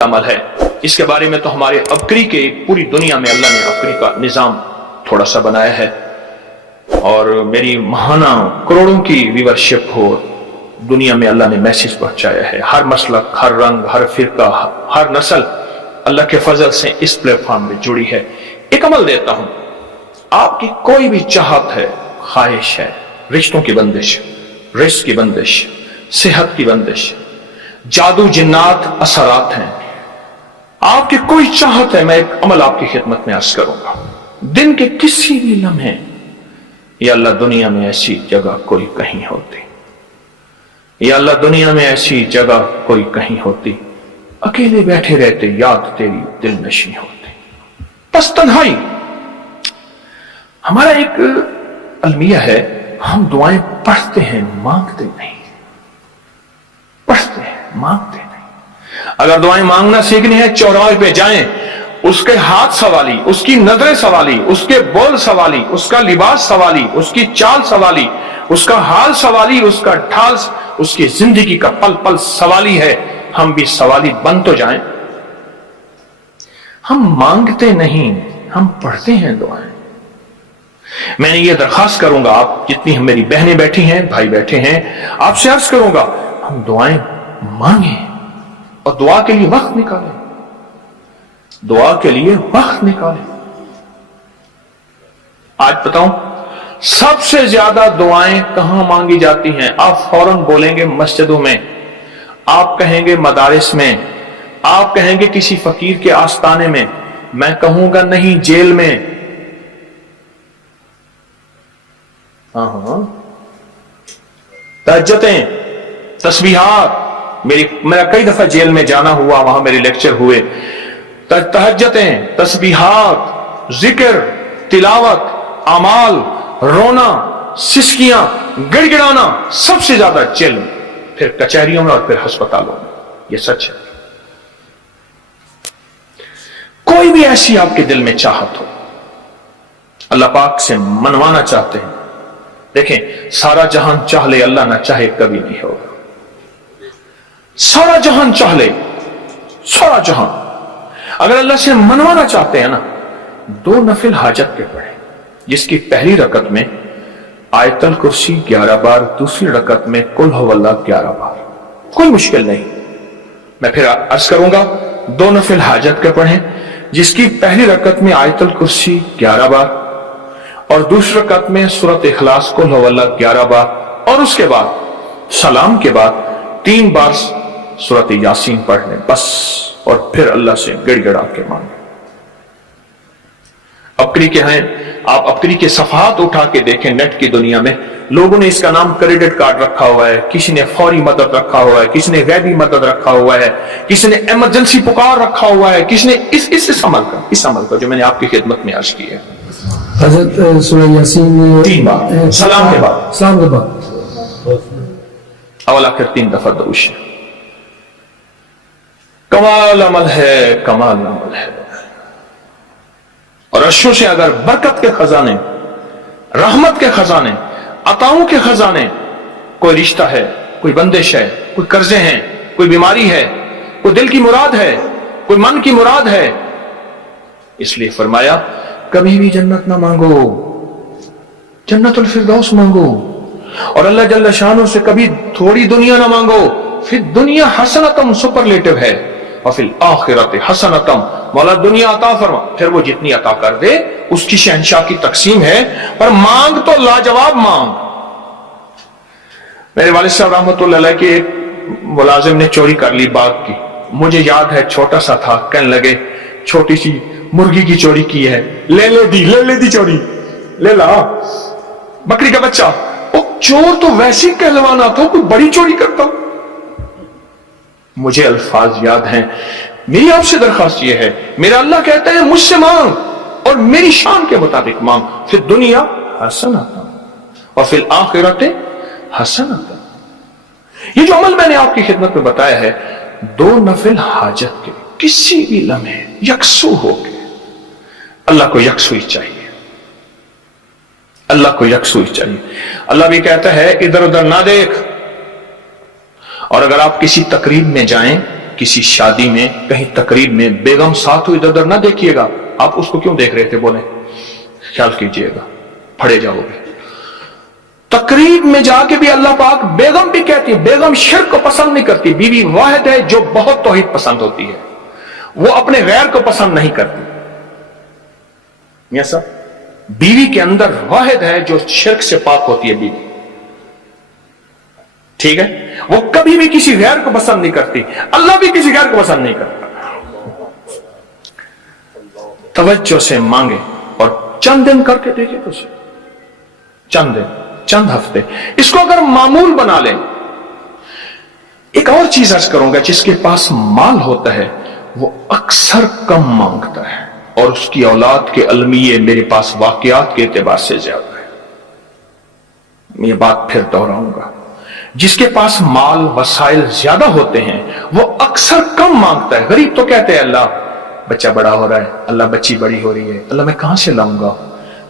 अमल है। इसके बारे में तो हमारे अबकरी के पूरी दुनिया में अल्लाह ने अबकरी का निज़ाम थोड़ा सा बनाया है, और मेरी महाना करोड़ों की व्यूअरशिप हो, दुनिया में अल्लाह ने मैसेज पहुंचाया है। हर मसलक, हर रंग, हर फिरका, हर नस्ल अल्लाह के फजल से इस प्लेटफॉर्म में जुड़ी है। एक अमल देता हूं, आपकी कोई भी चाहत है, ख्वाहिश है, रिश्तों की बंदिश, रिस्क की बंदिश, सेहत की बंदिश, जादू जिन्नात असरात हैं, आपकी कोई चाहत है, मैं एक अमल आपकी खिदमत में अर्ज करूंगा। दिन के किसी भी लम्हे, या अल्लाह दुनिया में ऐसी जगह कोई कहीं होती, या अल्लाह दुनिया में ऐसी जगह कोई कहीं होती, अकेले बैठे रहते याद तेरी दिल नशी होती। बस तन्हाई। हमारा एक अलमिया है, हम दुआएं पढ़ते हैं, मांगते नहीं। पढ़ते हैं, मांगते नहीं। अगर दुआएं मांगना सीखनी है, चौराहे पे जाएं, उसके हाथ सवाली, उसकी नजरें सवाली, उसके बोल सवाली, उसका लिबास सवाली, उसकी चाल सवाली, उसका हाल सवाली, उसका ढाल, उसकी जिंदगी का पल पल सवाली है। हम भी सवाली बन तो जाएं। हम मांगते नहीं, हम पढ़ते हैं दुआएं। मैंने ये दरखास्त करूंगा, आप जितनी हम मेरी बहनें बैठी हैं, भाई बैठे हैं, आपसे अर्ज करूंगा, हम दुआएं मांगें और दुआ के लिए वक्त निकालें। दुआ के लिए वक्त निकालें। आज बताऊं, सबसे ज्यादा दुआएं कहां मांगी जाती हैं? आप फौरन बोलेंगे मस्जिदों में, आप कहेंगे मदारिस में, आप कहेंगे किसी फकीर के आस्ताने में, मैं कहूंगा नहीं, जेल में। तहज्जुदें, तस्बीहात, मेरा कई दफा जेल में जाना हुआ, वहां मेरे लेक्चर हुए। तहज्जुदें, तस्बीहात, जिक्र, तिलावत, अमाल, रोना, सिसकियां, गिड़गिड़ाना, सबसे ज्यादा जेल में, फिर कचहरियों में और फिर अस्पतालों में। यह सच है। कोई भी ऐसी आपके दिल में चाहत हो, अल्लाह पाक से मनवाना चाहते हैं, देखें, सारा जहान चाह ले, अल्लाह ना चाहे कभी नहीं होगा। सारा जहान चाह ले, सारा जहान, अगर अल्लाह से मनवाना चाहते हैं ना, 2 नफिल हाजत के पढ़े, जिसकी पहली रकत में आयतल कुर्सी 11 बार, दूसरी रकत में कुल हुवल्लाह 11 बार। कोई मुश्किल नहीं। मैं फिर अर्ज करूंगा, 2 नफिल हाजत के पढ़े, जिसकी पहली रकत में आयतल कुर्सी 11 बार और दूसरी रकत में सूरत इखलास कुल हुवल्लाह 11 बार, और उसके बाद सलाम के बाद 3 बार सूरत यासीन पढ़ लें बस, और फिर अल्लाह से गिड़गिड़ा के मांगे। अबकरी के हैं, आप अबकरी के सफात उठा के देखें, नेट की दुनिया में लोगों ने इसका नाम क्रेडिट कार्ड रखा हुआ है, किसी ने फौरी मदद रखा हुआ है, किसी ने गैबी मदद रखा हुआ है, किसी ने इमरजेंसी पुकार रखा हुआ है, किसी ने इस अमल का जो मैंने आपकी खिदमत में अर्ज की है। हज़रत सूरह यासीन 3 बार सलाम के बाद, अवल आखिर 3 दफा दरूश। कमाल अमल है, कमाल अमल है। और अर्शों से अगर बरकत के खजाने, रहमत के खजाने, अताओं के खजाने, कोई रिश्ता है, कोई बंदिश है, कोई कर्जे हैं, कोई बीमारी है, कोई दिल की मुराद है, कोई मन की मुराद है, इसलिए फरमाया कभी भी जन्नत ना मांगो, जन्नतुल फिरदौस मांगो, और अल्लाह जल्ल शानो से कभी थोड़ी दुनिया ना मांगो। फिर दुनिया हसनतम सुपरलेटिव है, और फिर आखिरत हसनतम, मौला दुनिया अता फरमा, फिर वो जितनी अता कर दे उसकी शहंशाह की तकसीम है, पर मांग तो लाजवाब मांग। मेरे वालिद साहब रहमतुल्लाह अलैह के एक मुलाजिम ने चोरी कर ली बाग की, मुझे याद है, छोटा सा था, कहने लगे छोटी सी मुर्गी की चोरी की है, ले ले दी चोरी, ले ला बकरी का बच्चा। वो चोर तो वैसे ही कहलवाना था, कोई बड़ी चोरी करता। मुझे अल्फाज याद हैं। मेरी आपसे दरखास्त यह है, मेरा अल्लाह कहता है मुझसे मांग और मेरी शान के मुताबिक मांग, फिर दुनिया हसनतम और फिर आखिरत हसनतम। ये जो अमल मैंने आपकी खिदमत में बताया है, 2 नफिल हाजत के किसी भी लम्हे यकसू हो गए। अल्लाह को यकसुई चाहिए, अल्लाह को यकसुई चाहिए। अल्लाह भी कहता है इधर उधर ना देख। और अगर आप किसी तकरीब में जाएं, किसी शादी में, कहीं तकरीब में बेगम साथ हो, इधर उधर ना देखिएगा। आप उसको क्यों देख रहे थे, बोले ख्याल कीजिएगा, फड़े जाओगे। तकरीब में जाके भी अल्लाह पाक बेगम भी कहती है, बेगम शिर्क को पसंद नहीं करती, बीवी वाहिद है जो बहुत तौहीद पसंद होती है, वो अपने गैर को पसंद नहीं करती। मियां साहब, बीवी के अंदर वाहिद है जो शिर्क से पाक होती है बीवी, ठीक है, वो कभी भी किसी गैर को पसंद नहीं करती, अल्लाह भी किसी गैर को पसंद नहीं करता। तवज्जो से मांगे और चंद दिन करके देखे तो उसे, चंद दिन, चंद हफ्ते, इसको अगर मामूल बना लें। एक और चीज अर्ज करूंगा, जिसके पास माल होता है वो अक्सर कम मांगता है और उसकी औलाद के अलमिये मेरे पास वाकयात के एतबार से ज्यादा है। ये बात फिर दोहराऊंगा, जिसके पास माल वसाइल ज्यादा होते हैं वो अक्सर कम मांगता है। गरीब तो कहते हैं अल्लाह बच्चा बड़ा हो रहा है, अल्लाह बच्ची बड़ी हो रही है, अल्लाह मैं कहां से लाऊंगा।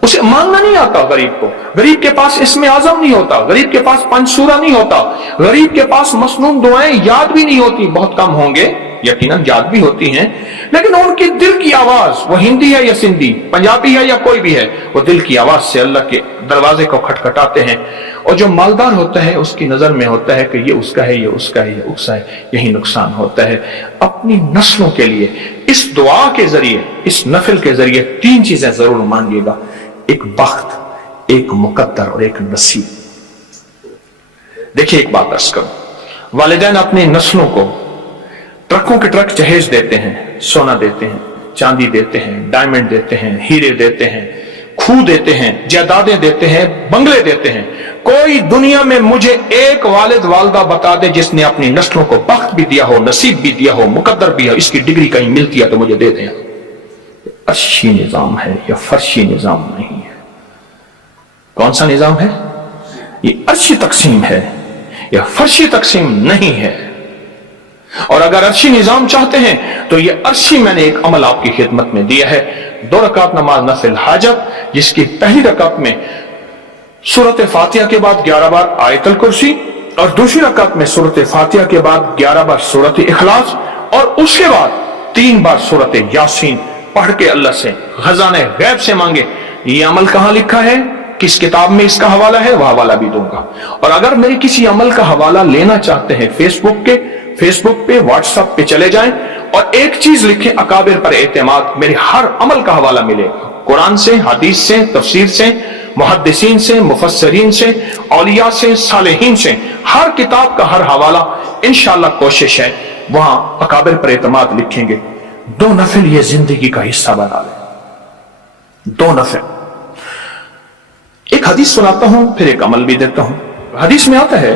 उसे मांगना नहीं आता गरीब को। गरीब के पास इसमें आजम नहीं होता, गरीब के पास पंचसूरा नहीं होता, गरीब के पास मसनून दुआएं याद भी नहीं होती, बहुत कम होंगे, यकीनन याद भी होती हैं, लेकिन उनकी दिल की आवाज, वो हिंदी है या सिंधी, पंजाबी है या कोई भी है, वो दिल की आवाज से अल्लाह के दरवाजे को खटखटाते हैं। और जो मालदार होता है उसकी नजर में होता है कि ये उसका है, ये उसका है, ये उसका है, यही नुकसान होता है। अपनी नस्लों के लिए इस दुआ के जरिए, इस नफिल के जरिए तीन चीजें जरूर मांगिएगा, एक बख्त, एक मुकद्दर और एक नसीब। देखिए एक बात अर्ज करूं, वालिदैन अपनी नस्लों को ट्रकों के ट्रक जहेज देते हैं, सोना देते हैं, चांदी देते हैं, डायमंड देते हैं, हीरे देते हैं, खूह देते हैं, जायदादें देते हैं, बंगले देते हैं। कोई दुनिया में मुझे एक वालिद वालदा बता दे जिसने अपनी नस्लों को बख्त भी दिया हो, नसीब भी दिया हो, मुकद्दर भी हो, इसकी डिग्री कहीं मिलती है तो मुझे दे दें। अर्शी निजाम है या फर्शी निजाम नहीं है। कौन सा निजाम है? ये अर्शी तकसीम है या फर्शी तकसीम नहीं है। और अगर अर्शी निजाम चाहते हैं तो ये अर्शी मैंने एक अमल आपकी खिदमत में दिया है। 2 रकात नमाज नफिल हाजत, जिसकी पहली रकात में सूरत फातिहा के बाद 11 बार आयतल कुर्सी और दूसरी रकात में सूरत फातिहा के बाद 11 बार सूरत इखलास और उसके बाद 3 बार सूरत यासीन पढ़ के अल्लाह से खजाने गैब से मांगे। ये अमल कहां लिखा है, किस किताब में इसका हवाला है, वह हवाला भी दूंगा। और अगर मेरे किसी अमल का हवाला लेना चाहते हैं, फेसबुक पे व्हाट्सएप पे चले जाएं और एक चीज लिखें, अकाबिर पर एतमाद, मेरे हर अमल का हवाला मिलेगा, कुरान से, हदीस से, तफसीर से, मुहद्दिसीन से, मुफस्सरीन से, औलिया से, सालेहीन से, हर किताब का हर हवाला इंशाअल्लाह कोशिश है वहां अकाबिर पर एतमाद लिखेंगे। 2 नफिल ये जिंदगी का हिस्सा बना ले, 2 नफिल। एक हदीस सुनाता हूं, फिर एक अमल भी देता हूं। हदीस में आता है,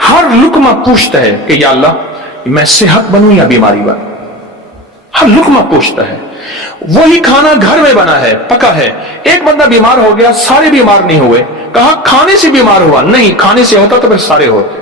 हर लुकमा पूछता है कि या अल्लाह मैं सेहत बनूं या बीमारी बनूं। हर लुकमा पूछता है। वही खाना घर में बना है, पका है, एक बंदा बीमार हो गया, सारे बीमार नहीं हुए। कहा खाने से बीमार हुआ, नहीं, खाने से होता तो फिर सारे होते।